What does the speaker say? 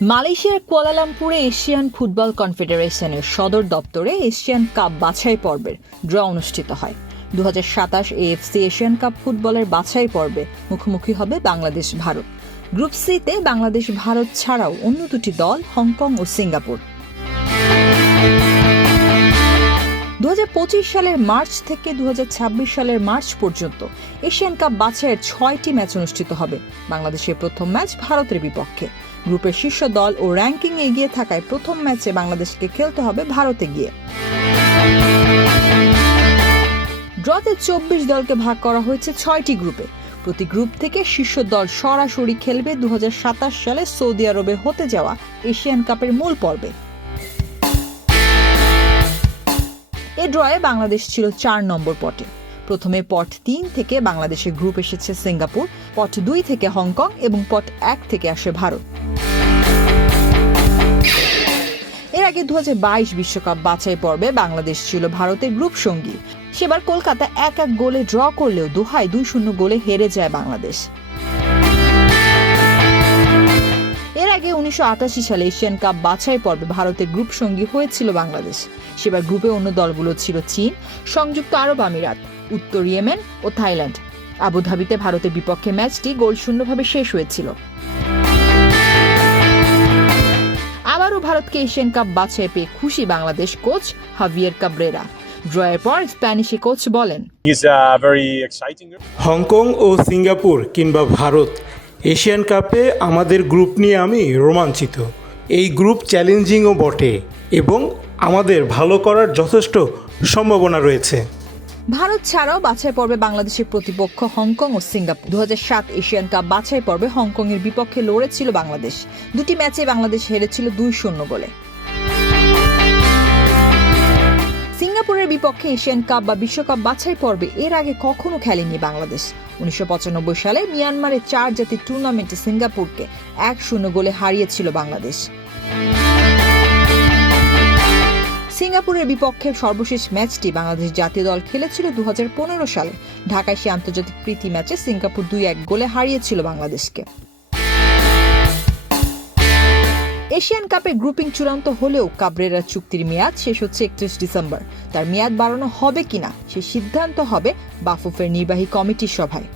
মালয়েশিয়ার কুয়ালালামপুরে Asian football কনফেডারেশনের সদর দপ্তরে এশিয়ান কাপ বাছাই পর্বের ড্র অনুষ্ঠিত হয়। 2027 এএফসি এশিয়ান কাপ ফুটবলের বাছাই পর্বে মুখোমুখি হবে বাংলাদেশ ভারত। গ্রুপ সিতে বাংলাদেশ ভারত ছাড়াও অন্য দুটি দল হংকং ও সিঙ্গাপুর। 2025 সালের মার্চ থেকে 2026 সালের মার্চ পর্যন্ত এশিয়ান কাপ বাছাইয়ের 6টি ম্যাচ অনুষ্ঠিত হবে। বাংলাদেশের প্রথম ম্যাচ ভারতের বিপক্ষে। গ্রুপের শীর্ষ দল ও র্যাঙ্কিং এগিয়ে থাকায় প্রথম ম্যাচে বাংলাদেশকে খেলতে হবে ভারতে গিয়ে। ড্রতে 24 দলকে ভাগ করা হয়েছে 6টি গ্রুপে। প্রতি গ্রুপ থেকে শীর্ষ দল সরাসরি খেলবে 2027 সালে সৌদি আরবে হতে যাওয়া এশিয়ান কাপের মূল পর্বে। এ ড্রয়ে বাংলাদেশ ছিল 4 নম্বর পটে। প্রথমে পট 3 থেকে বাংলাদেশের গ্রুপ এসেছে সিঙ্গাপুর, পট 2 থেকে হংকং এবং পট 1 থেকে আসে ভারত। এর আগে 2022 বিশ্বকাপ বাছাই পর্বে বাংলাদেশ ছিল ভারতের গ্রুপ সঙ্গী। সেবার কলকাতা 1-1 গোলে ড্র করলেও দোহায় 2-0 গোলে হেরে যায় বাংলাদেশ। এর আগে 1988 সালে এশিয়ান কাপ বাছাই পর্বে ভারতের গ্রুপ সঙ্গী হয়েছিল বাংলাদেশ। সেবার গ্রুপে অন্য দলগুলো ছিল চীন, সংযুক্ত আরব আমিরাত, উত্তর ইয়েমেন ও থাইল্যান্ড। আবুধাবিতে ভারতের বিপক্ষে ম্যাচটি গোলশূন্যভাবে শেষ হয়েছিল। আবারও ভারতকে এশিয়ান কাপ বাছাই পেয়ে খুশি বাংলাদেশ কোচ হাভিয়ের কাব্রেরা। ড্রয়ের পর স্প্যানিশি কোচ বলেন, হংকং ও সিঙ্গাপুর কিংবা ভারত এশিয়ান কাপে আমাদের গ্রুপ নিয়ে আমি রোমাঞ্চিত। এই গ্রুপ চ্যালেঞ্জিংও বটে এবং আমাদের ভালো করার যথেষ্ট সম্ভাবনা রয়েছে। ভারত ছাড়াও বাছাই পর্বে বাংলাদেশের প্রতিপক্ষ হংকং ও সিঙ্গাপুর। 2007 এশিয়ান কাপ বাছাই পর্বে হংকং এর বিপক্ষে লড়েছিল বাংলাদেশ। দুটি ম্যাচে বাংলাদেশ হেরেছিল 2-0 গোলে। সিঙ্গাপুরের বিপক্ষে এশিয়ান কাপ বা বিশ্বকাপ বাছাই পর্বে এর আগে কখনো খেলেনি বাংলাদেশ। 1995 সালে মিয়ানমারের 4 জাতির টুর্নামেন্টে সিঙ্গাপুরকে 1-0 গোলে হারিয়েছিল বাংলাদেশ। সিঙ্গাপুরের বিপক্ষে সর্বশেষ ম্যাচটি বাংলাদেশ জাতীয় দল খেলেছিল 2015 সালে। ঢাকায় সে আন্তর্জাতিক প্রীতি ম্যাচে সিঙ্গাপুর 2-1 গোলে হারিয়েছিল বাংলাদেশকে। এশিয়ান কাপে গ্রুপিং চূড়ান্ত হলেও কাবরেরার চুক্তির মেয়াদ শেষ হচ্ছে 31 ডিসেম্বর। তার মেয়াদ বাড়ানো হবে কিনা সে সিদ্ধান্ত হবে বাফুফের নির্বাহী কমিটির সভায়।